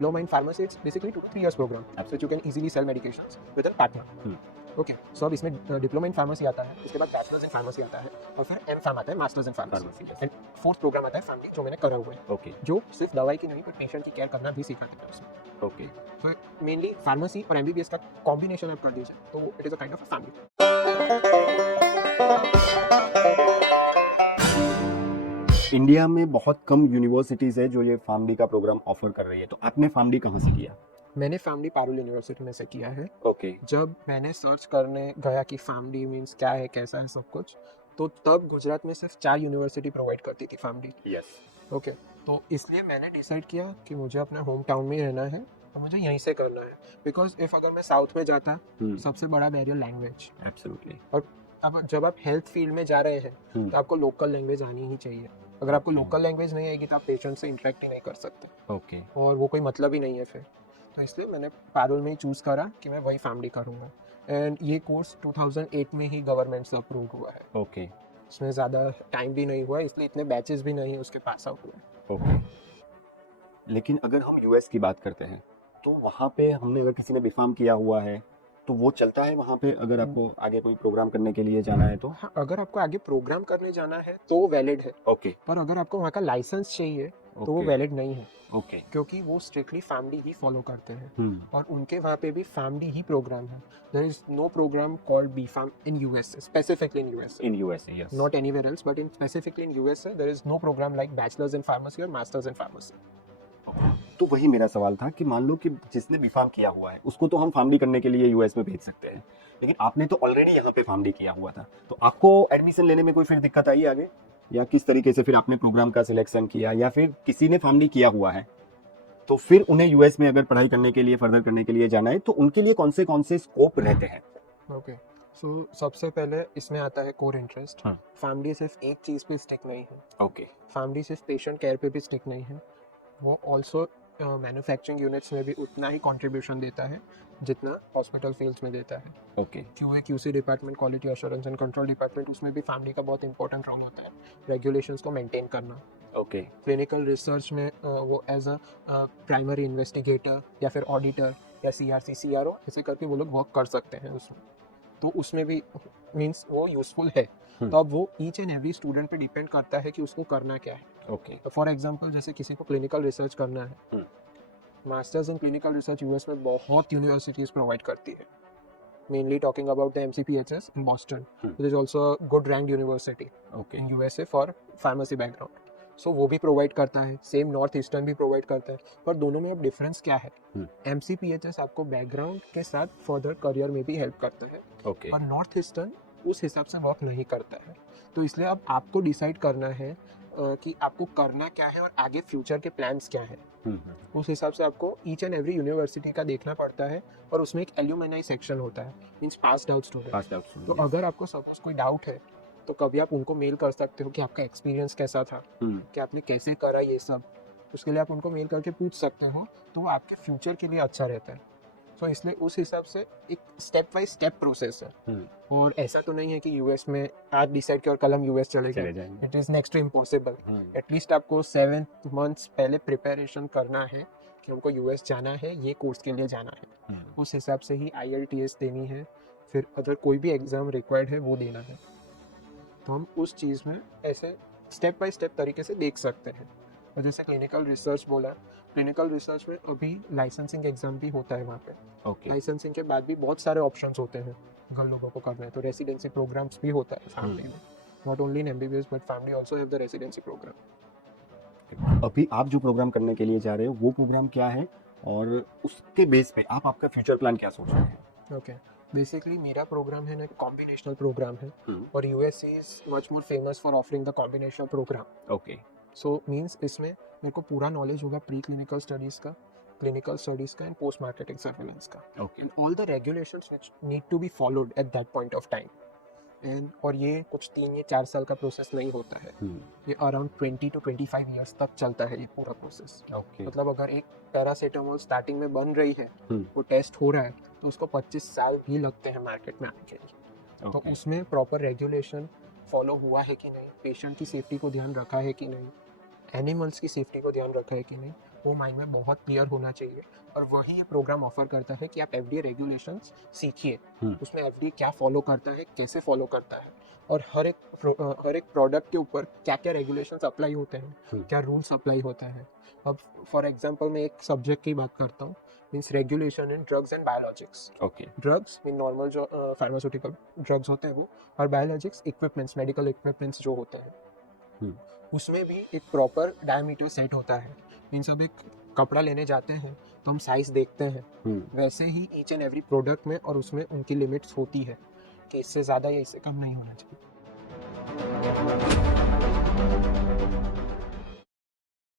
Diploma in pharmacy, it's basically 2 to 3 years program, so that you can easily sell medications with a partner. Okay so अब इसमें diploma in pharmacy आता है, उसके बाद bachelors in pharmacy आता है, और फिर एम फार्म आता है, masters in pharmacy, and fourth program आता है फैमिली, जो मैंने करा हुआ है, ओके जो सिर्फ दवाई की नहीं पर पेशेंट की केयर करना भी सिखाते हैं उसमें। ओके तो मेनली फार्मेसी और एमबीबीएस का कॉम्बिनेशन आप कर दीजिए तो it is a kind of family. India में बहुत कम यूनिवर्सिटीज है जो ये फार्मडी का प्रोग्राम ऑफर कर रही है, तो आपने फार्मडी कहाँ से किया? मैंने फैमिली पारुल यूनिवर्सिटी में से किया है। ओके जब मैंने सर्च करने गया कि फैमिली मीन्स क्या है, कैसा है सब कुछ, तो तब गुजरात में सिर्फ 4 यूनिवर्सिटी प्रोवाइड करती थी फैमिली। यस ओके तो इसलिए मैंने डिसाइड किया कि मुझे अपने होम टाउन में ही रहना है और मुझे यहीं से करना है, बिकॉज इफ अगर मैं साउथ में जाता सबसे बड़ा बैरियर लैंग्वेज। एब्सोल्युटली अब जब आप हेल्थ फील्ड में जा रहे हैं तो आपको लोकल लैंग्वेज आनी ही चाहिए। अगर आपको लोकल लैंग्वेज नहीं आएगी तो आप पेशेंट से इंटरेक्ट ही नहीं कर सकते, ओके और वो कोई मतलब ही नहीं है फिर। तो इसलिए मैंने पारुल में ही चूज़ करा कि मैं वही फैमिली करूँगा, एंड ये कोर्स 2008 में ही गवर्नमेंट से अप्रूव हुआ है। ओके इसमें ज़्यादा टाइम भी नहीं हुआ, इसलिए इतने बैचेस भी नहीं उसके पास आउट हुए। ओके लेकिन अगर हम यूएस की बात करते हैं तो वहाँ पे हमने अगर किसी ने बीफार्म किया हुआ है तो वो चलता है वहाँ पे, अगर आपको आगे कोई प्रोग्राम करने के लिए जाना है तो? हाँ, अगर आपको आगे प्रोग्राम करने जाना है तो वो वैलिड है, ओके पर अगर आपको वहाँ का लाइसेंस चाहिए तो वो ओके वैलिड नहीं है, ओके क्योंकि वो स्ट्रिक्टली फैमिली ही फॉलो करते हैं, और उनके वहाँ पे भी फैमिली ही प्रोग्राम है। There is no program called B pharm in USA, specifically in USA, in USA yes not anywhere else, but in specifically in USA there is no program like bachelor's in pharmacy or master's in pharmacy. तो वही मेरा सवाल था कि मान लो कि जिसने बीफार्म किया हुआ है उसको तो हम फार्मडी करने के लिए यूएस में भेज सकते हैं, लेकिन आपने तो ऑलरेडी यहाँ पे फार्मडी किया हुआ था, तो आपको एडमिशन लेने में कोई फिर दिक्कत आई आगे, या किस तरीके से फिर आपने प्रोग्राम का सिलेक्शन किया, या फिर किसी ने फार्मडी किया हुआ है तो फिर उन्हें यूएस में अगर पढ़ाई करने के लिए, फर्दर करने के लिए जाना है तो उनके लिए कौन से स्कोप रहते हैं? ओके सो सबसे पहले इसमें आता है कोर इंटरेस्ट। हाँ। फैमिली सिर्फ एक चीज़ पे स्टिक नहीं है, ओके फैमिली सिर्फ पेशेंट केयर पे भी स्टिक नहीं है, वो ऑल्सो मैन्युफैक्चरिंग यूनिट्स में भी उतना ही कंट्रीब्यूशन देता है जितना हॉस्पिटल फील्ड्स में देता है। Okay QA QC department, quality assurance and control department, उसमें भी फैमिली का बहुत इंपॉर्टेंट रोल होता है, रेगुलेशंस को मेंटेन करना। ओके क्लिनिकल रिसर्च में वो एज अ प्राइमरी इन्वेस्टिगेटर या फिर ऑडिटर या सीआरसी सीआरओ ऐसे करके वो लोग वर्क कर सकते हैं उसमें, तो उसमें भी मींस वो यूजफुल है। तो अब वो ईच एंड एवरी स्टूडेंट पे डिपेंड करता है कि उसको करना क्या है। ओके तो फॉर एग्जांपल जैसे किसी को क्लिनिकल रिसर्च करना है, masters in clinical research US में बहुत यूनिवर्सिटीज प्रोवाइड करती है, mainly talking about the MCPHS in Boston, which is also a good rank university okay in USA for pharmacy background. So वो भी प्रोवाइड करता है, सेम नॉर्थ ईस्टर्न भी provide करता है, पर दोनों में अब डिफरेंस क्या है? एमसीपीएचएस आपको बैकग्राउंड के साथ फर्दर करियर में भी हेल्प करता है, ओके और नॉर्थ ईस्टर्न उस हिसाब से वर्क नहीं करता है। तो इसलिए अब आपको डिसाइड करना है कि आपको करना क्या है और आगे फ्यूचर के प्लान्स क्या है। उस हिसाब से आपको ईच एंड एवरी यूनिवर्सिटी का देखना पड़ता है, और उसमें एक एल्यूमिनाई सेक्शन होता है, मींस पास्ड आउट स्टूडेंट। तो अगर आपको सपोज कोई डाउट है तो कभी आप उनको मेल कर सकते हो कि आपका एक्सपीरियंस कैसा था, कि आपने कैसे करा ये सब, उसके लिए आप उनको मेल करके पूछ सकते हो, तो वो आपके फ्यूचर के लिए अच्छा रहता है। तो इसलिए उस हिसाब से एक स्टेप बाय स्टेप प्रोसेस है, और ऐसा तो नहीं है कि यूएस में आज डिसाइड किया और कल हम यूएस चले जाएंगे, it is next to impossible. At least आपको 7 मंथ्स पहले प्रिपरेशन करना है कि हमको यूएस जाना है, ये कोर्स के लिए जाना है, उस हिसाब से ही IELTS देनी है, फिर अगर कोई भी एग्ज़ाम रिक्वायर्ड है वो देना है। तो हम उस चीज़ में ऐसे स्टेप बाय स्टेप तरीके से देख सकते हैं। और जैसे क्लिनिकल रिसर्च बोला, क्लिनिकल रिसर्च में अभी लाइसेंसिंग एग्जाम भी होता है वहाँ पे। ओके लाइसेंसिंग के बाद भी बहुत सारे ऑप्शंस होते हैं अगर लोगों को करना है, तो रेसिडेंसी प्रोग्राम्स भी होता है फैमिली में, not only in MBBS but family also have the residency program. अभी आप जो प्रोग्राम करने के लिए जा रहे हो वो प्रोग्राम क्या है, और उसके बेस पे आप आपका फ्यूचर प्लान क्या सोच रहे हैं? ओके बेसिकली मेरा प्रोग्राम है ना कॉम्बिनेशनल प्रोग्राम है, और USA is much more famous for offering the combinational program. Okay so means इसमें मेरे को पूरा नॉलेज होगा प्री क्लिनिकल स्टडीज़ का, क्लिनिकल स्टडीज़ का, एंड पोस्ट मार्केटिंग सर्वेलेंस का, okay and all the regulations which need to be followed at that point of time. And और ये कुछ 3 या 4 साल का प्रोसेस नहीं होता है, ये अराउंड 20 to 25 ईयर्स तक चलता है ये पूरा प्रोसेस। ओके मतलब अगर एक पैरासीटामोल स्टार्टिंग में बन रही है, वो टेस्ट हो रहा है, तो उसको 25 साल भी लगते हैं मार्केट में आने के लिए। तो उसमें प्रॉपर रेगुलेशन फॉलो हुआ है कि नहीं, पेशेंट की सेफ्टी को ध्यान रखा है कि नहीं, एनिमल्स की सेफ्टी को ध्यान रखा है कि नहीं, वो माइंड में बहुत क्लियर होना चाहिए। और वही ये प्रोग्राम ऑफर करता है कि आप एफडीए रेगुलेशंस सीखिए, उसमें एफडीए क्या फॉलो करता है, कैसे फॉलो करता है, और हर एक प्रोडक्ट के ऊपर क्या क्या रेगुलेशंस अप्लाई होते हैं, क्या रूल्स अप्लाई होता है। अब फॉर एग्जांपल मैं एक सब्जेक्ट की बात करता हूँ, means regulation in drugs and biologics. Okay. Drugs mean normal जो फार्मास्यूटिकल ड्रग्स होते हैं वो, और बायोलॉजिक्स इक्विपमेंट्स, मेडिकल इक्विपमेंट्स जो होते हैं, उसमें भी एक प्रॉपर डायमीटर सेट होता है। मीन्स अब एक कपड़ा लेने जाते हैं तो हम साइज देखते हैं, वैसे ही ईच एंड एवरी प्रोडक्ट में और उसमें उनकी लिमिट्स होती है कि इससे ज़्यादा या इससे कम नहीं होना चाहिए।